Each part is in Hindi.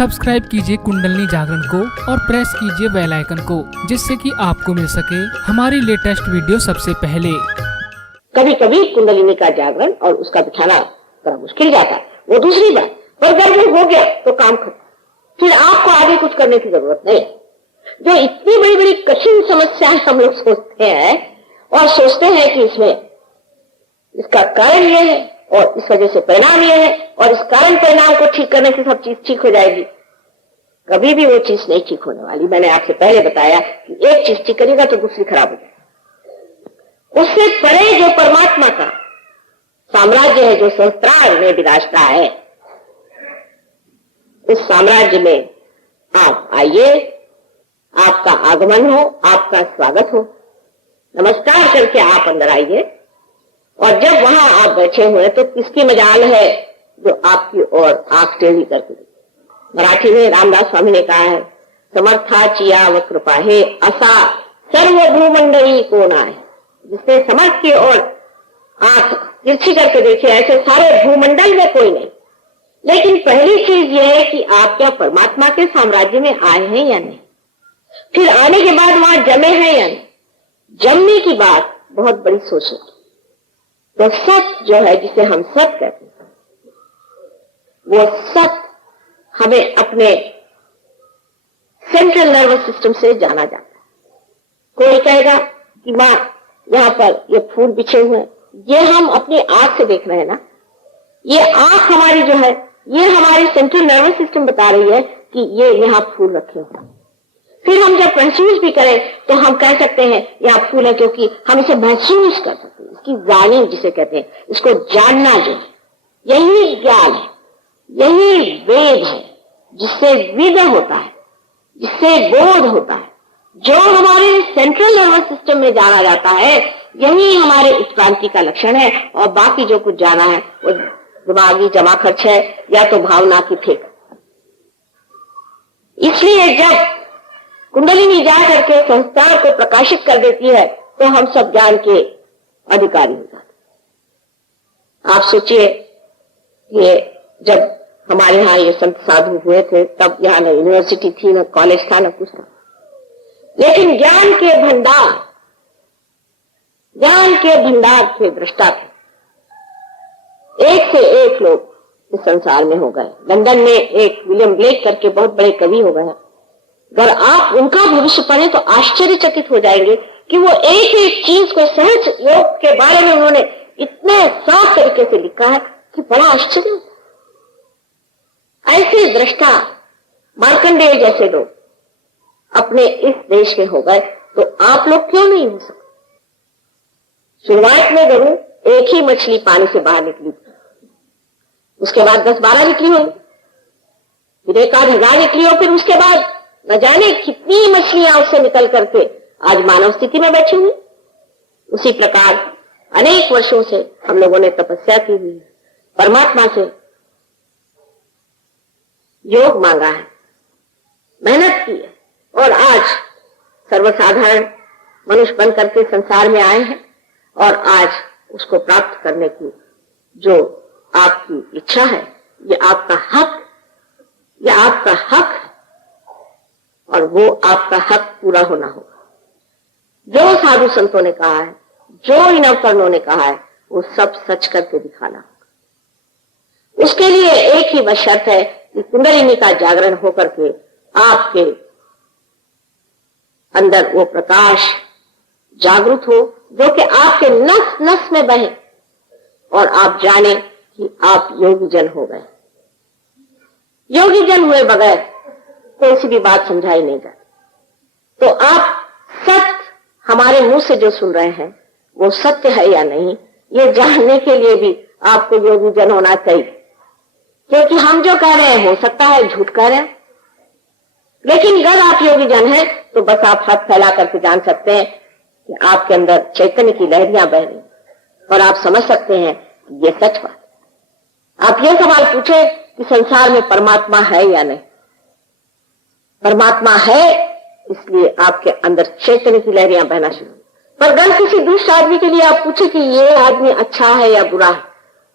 सब्सक्राइब कीजिए कुंडलिनी जागरण को और प्रेस कीजिए बेल आइकन को, जिससे कि आपको मिल सके हमारी लेटेस्ट वीडियो सबसे पहले। कभी कभी कुंडलिनी का जागरण और उसका बिठाना बड़ा मुश्किल जाता है, वो दूसरी बात। पर जब वो हो गया तो काम खत्म, फिर आपको आगे कुछ करने की जरूरत नहीं। जो इतनी बड़ी बड़ी कठिन समस्याएं हम लोग सोचते हैं और सोचते हैं कि इसमें इसका कारण ये है और इस वजह से परिणाम ये है और इस कारण परिणाम को ठीक करने से सब चीज ठीक हो जाएगी, कभी भी वो चीज नहीं ठीक होने वाली। मैंने आपसे पहले बताया कि एक चीज ठीक करेगा तो दूसरी खराब हो जाएगी। उससे परे जो परमात्मा का साम्राज्य है, जो सहस्त्रार में विराजता है, उस साम्राज्य में आप आइए, आपका आगमन हो, आपका स्वागत हो, नमस्कार करके आप अंदर आइए। और जब वहां आप बैठे हुए तो किसकी मजाल है जो आपकी ओर आंख टेढ़ी करके देखे। मराठी में रामदास स्वामी ने कहा है, समर्थाची याव कृपा हे असा सर्व भूमंडली कोण आहे। जिसने समर्थ की ओर आंख तिरछी करके देखे, ऐसे सारे भूमंडल में कोई नहीं। लेकिन पहली चीज यह है कि आप क्या परमात्मा के साम्राज्य में आए हैं या नहीं, फिर आने के बाद वहां जमे हैं या नहीं। जमने की बात बहुत बड़ी सोच है। तो सत जो है, जिसे हम सत कहते हैं, वो सत हमें अपने सेंट्रल नर्वस सिस्टम से जाना जाता है। कोई कहेगा कि मां यहां पर ये फूल बिछे हुए हैं, ये हम अपनी आंख से देख रहे हैं ना, ये आंख हमारी जो है, ये हमारी सेंट्रल नर्वस सिस्टम बता रही है कि ये यहाँ फूल रखे हुए। फिर हम जब महसूस भी करें तो हम कह सकते हैं यहाँ फूल है, क्योंकि हम इसे महसूस कर सकते हैं। इसकी जानिब जिसे कहते हैं, इसको जानना जो है, यही ज्ञान है, यही वेद है, जिससे विद होता है, जिससे बोध होता है। जो हमारे सेंट्रल नर्वस सिस्टम में जाना जाता है, यही हमारे उत्क्रांति का लक्षण है। और बाकी जो कुछ जाना है वो दिमागी जमा खर्च है या तो भावना की फेंक। इसलिए जब कुंडलिनी जा करके संस्कार को प्रकाशित कर देती है तो हम सब ज्ञान के अधिकारी हो जाते। आप सोचिए, ये जब हमारे यहाँ ये संत साधु हुए थे, तब यहाँ न यूनिवर्सिटी थी, न कॉलेज था, न कुछ था, लेकिन ज्ञान के भंडार के दृष्टा थे। एक से एक लोग इस संसार में हो गए। लंदन में एक विलियम ब्लेक करके बहुत बड़े कवि हो गए। अगर आप उनका भविष्य पढ़ें तो आश्चर्यचकित हो जाएंगे कि वो एक एक चीज को, सहज योग के बारे में उन्होंने इतने साफ तरीके से लिखा है कि बड़ा आश्चर्य होता है। ऐसे दृष्टा मार्कंडेय जैसे लोग अपने इस देश के हो गए, तो आप लोग क्यों नहीं हो सकते। शुरुआत में जरूर एक ही मछली पानी से बाहर निकली, उसके बाद 10-12 निकली हो, फिर 1,000 निकली हो, फिर उसके बाद न जाने कितनी मछलियां उससे निकल करके आज मानव स्थिति में बैठी हुई। उसी प्रकार अनेक वर्षों से हम लोगों ने तपस्या की हुई, परमात्मा से योग मांगा है, मेहनत की है, और आज सर्वसाधारण मनुष्य बन करके संसार में आए हैं। और आज उसको प्राप्त करने की जो आपकी इच्छा है, ये आपका हक, ये आपका हक है, और वो आपका हक पूरा होना होगा। जो साधु संतों ने कहा है, जो इन अवतरणों ने कहा है, वो सब सच करके दिखाना होगा। उसके लिए एक ही बस शर्त है कि कुंडलिनी का जागरण होकर के आपके अंदर वो प्रकाश जागृत हो, जो कि आपके नस नस में बहे और आप जाने कि आप योगी जन हो गए। योगी जन हुए बगैर कोई सी भी बात समझाई नहीं जाती। तो आप सत्य हमारे मुंह से जो सुन रहे हैं वो सत्य है या नहीं, ये जानने के लिए भी आपको योगी जन होना चाहिए। क्योंकि हम जो कह रहे हैं हो सकता है झूठ कह रहे हैं, लेकिन अगर आप योगी जन हैं तो बस आप हाथ फैला करके जान सकते हैं कि आपके अंदर चैतन्य की लहरियां बह रही, और आप समझ सकते हैं कि ये सच बात। आप ये सवाल पूछे कि संसार में परमात्मा है या नहीं। परमात्मा है, इसलिए आपके अंदर चैतन्य की लहरियां बहना शुरू। पर अगर किसी दूसरे आदमी के लिए आप पूछे कि ये आदमी अच्छा है या बुरा है,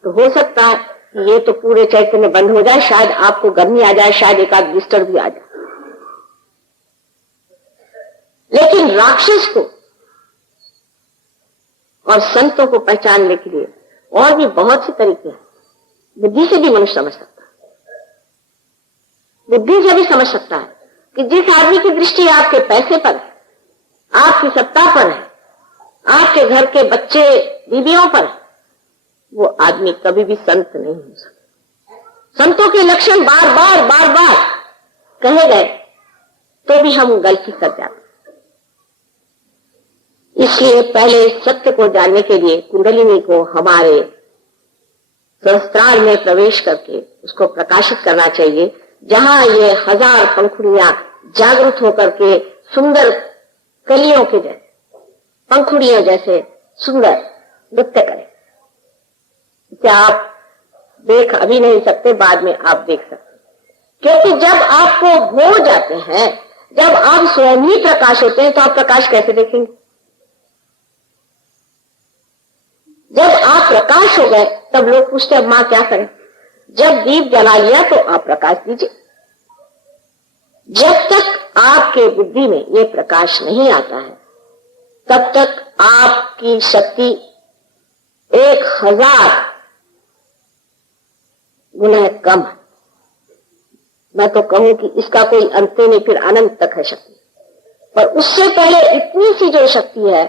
तो हो सकता है कि ये तो पूरे चैतन्य बंद हो जाए, शायद आपको गर्मी आ जाए, शायद एक आध बिस्तर भी आ जाए। लेकिन राक्षस को और संतों को पहचानने के लिए और भी बहुत से तरीके हैं। बुद्धि से भी मनुष्य समझ सकता है, बुद्धि से भी समझ सकता है कि जिस आदमी की दृष्टि आपके पैसे पर है, आपकी सत्ता पर है, आपके घर के बच्चे बीवियों पर है, वो आदमी कभी भी संत नहीं हो सकता। संतों के लक्षण बार बार कहे गए तो भी हम गलती कर जाते। इसलिए पहले सत्य को जानने के लिए कुंडलिनी को हमारे सहस्त्रार में प्रवेश करके उसको प्रकाशित करना चाहिए, जहां ये हजार पंखुड़ियां जागृत होकर के सुंदर कलियों के जैसे, पंखुड़ियों जैसे सुंदर नृत्य करें। क्या आप देख अभी नहीं सकते, बाद में आप देख सकते, क्योंकि जब आपको हो जाते हैं, जब आप स्वयं ही प्रकाश होते हैं, तो आप प्रकाश कैसे देखेंगे? जब आप प्रकाश हो गए तब लोग पूछते अब मां क्या करें? जब दीप जला लिया तो आप प्रकाश दीजिए। जब तक आपके बुद्धि में ये प्रकाश नहीं आता है, तब तक आपकी शक्ति 1000 गुना कम है। मैं तो कहूं कि इसका कोई अंत नहीं, फिर अनंत तक है शक्ति। पर उससे पहले इतनी सी जो शक्ति है,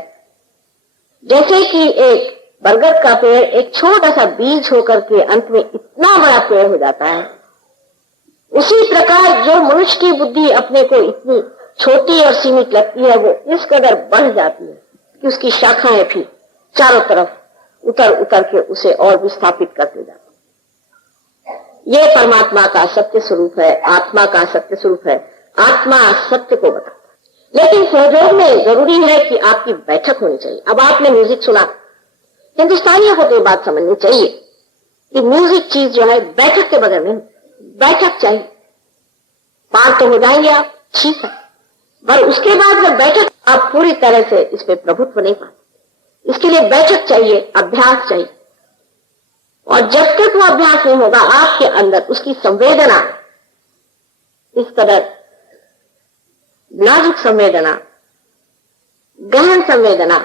जैसे कि एक बरगद का पेड़ एक छोटा सा बीज होकर के अंत में इतना बड़ा पेड़ हो जाता है, उसी प्रकार जो मनुष्य की बुद्धि अपने को इतनी छोटी और सीमित लगती है, वो इस कदर बढ़ जाती है कि उसकी शाखाएं फिर चारों तरफ उतर उतर के उसे और विस्थापित करते जाती है। ये परमात्मा का सत्य स्वरूप है, आत्मा का सत्य स्वरूप है। आत्मा सत्य को बताता है। लेकिन सहयोग में जरूरी है कि आपकी बैठक होनी चाहिए। अब आपने म्यूजिक सुना, हिंदुस्तानियों को तो ये बात समझनी चाहिए कि म्यूजिक चीज जो है बैठक के बगैर नहीं, बैठक चाहिए। पार तो हो जाएंगे आप, ठीक है, पर उसके बाद जब बैठक आप पूरी तरह से इस पे प्रभुत्व नहीं पाते। इसके लिए बैठक चाहिए, अभ्यास चाहिए। और जब तक वो अभ्यास नहीं होगा, आपके अंदर उसकी संवेदना, इस कदर नाजुक संवेदना, गहन संवेदना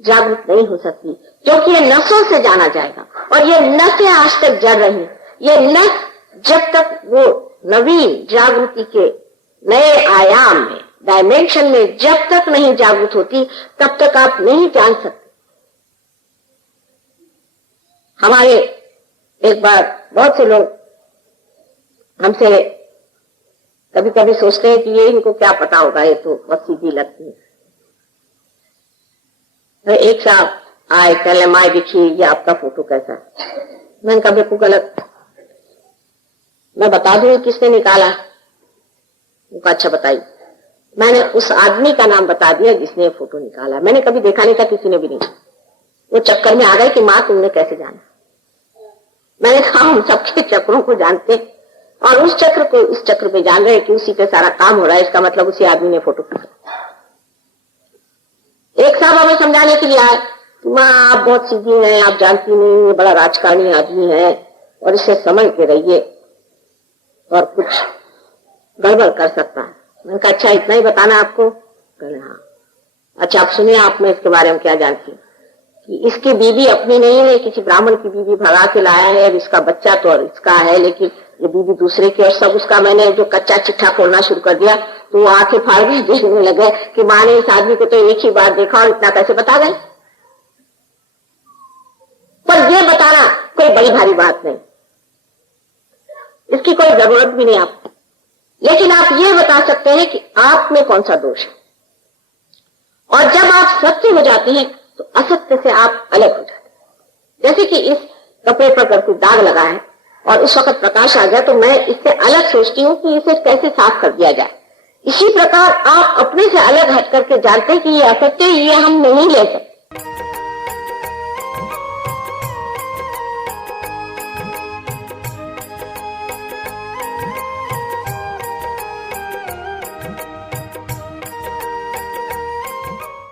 जागृत नहीं हो सकती, क्योंकि ये नसों से जाना जाएगा। और ये नसें आज तक जड़ रही हैं। ये नस जब तक वो नवीन जागृति के नए आयाम में, डायमेंशन में जब तक नहीं जागृत होती, तब तक आप नहीं जान सकते। हमारे एक बार बहुत से लोग हमसे कभी कभी सोचते हैं कि ये इनको क्या पता होगा, ये तो बहुत सीधी लगती है। तो एक साहब आए, कहले माए देखिए ये आपका फोटो कैसा है। मैंने कहा बिल्कुल गलत, मैं बता दूं किसने निकाला। उनका अच्छा बताइए। मैंने उस आदमी का नाम बता दिया जिसने फोटो निकाला। मैंने कभी देखा नहीं था, किसी ने भी नहीं। वो चक्कर में आ गए कि माँ तुमने कैसे जाना। मैंने कहा हम सबके चक्रों को जानते, और उस चक्र को इस चक्र पे जान रहे कि उसी पे सारा काम हो रहा है, इसका मतलब उसी आदमी ने फोटो खींचा। एक साहब हमें समझाने के लिए आए कि माँ आप बहुत सीधी हैं, आप जानती नहीं, ये बड़ा राजकारणी आदमी है और इससे समझ के रहिए और कुछ गड़बड़ कर सकता है। मैंने कहा अच्छा इतना ही बताना आपको? कहले हाँ। अच्छा आप सुनिए, आप में इसके बारे में क्या जानती हैं कि इसकी बीवी अपनी नहीं है, किसी ब्राह्मण की बीवी भगा के लाया है, और इसका बच्चा तो और इसका है, लेकिन ये बीवी दूसरे की। और सब उसका मैंने जो कच्चा चिट्ठा खोलना शुरू कर दिया तो वो आंखें फाड़ के देखने लगे कि माँ ने इस आदमी को तो एक ही बार देखा और इतना कैसे बता गए। पर ये बताना कोई बड़ी भारी बात नहीं, इसकी कोई जरूरत भी नहीं आपको। लेकिन आप ये बता सकते हैं कि आप में कौन सा दोष है। और जब आप सत्य हो जाते हैं तो असत्य से आप अलग हो जाते हैं। जैसे कि इस कपड़े पर अगर कोई दाग लगा है और इस वक्त प्रकाश आ गया, तो मैं इससे अलग सोचती हूँ कि इसे कैसे साफ कर दिया जाए। इसी प्रकार आप अपने से अलग हट करके जानते हैं कि ये असत्य, ये हम नहीं ले सकते।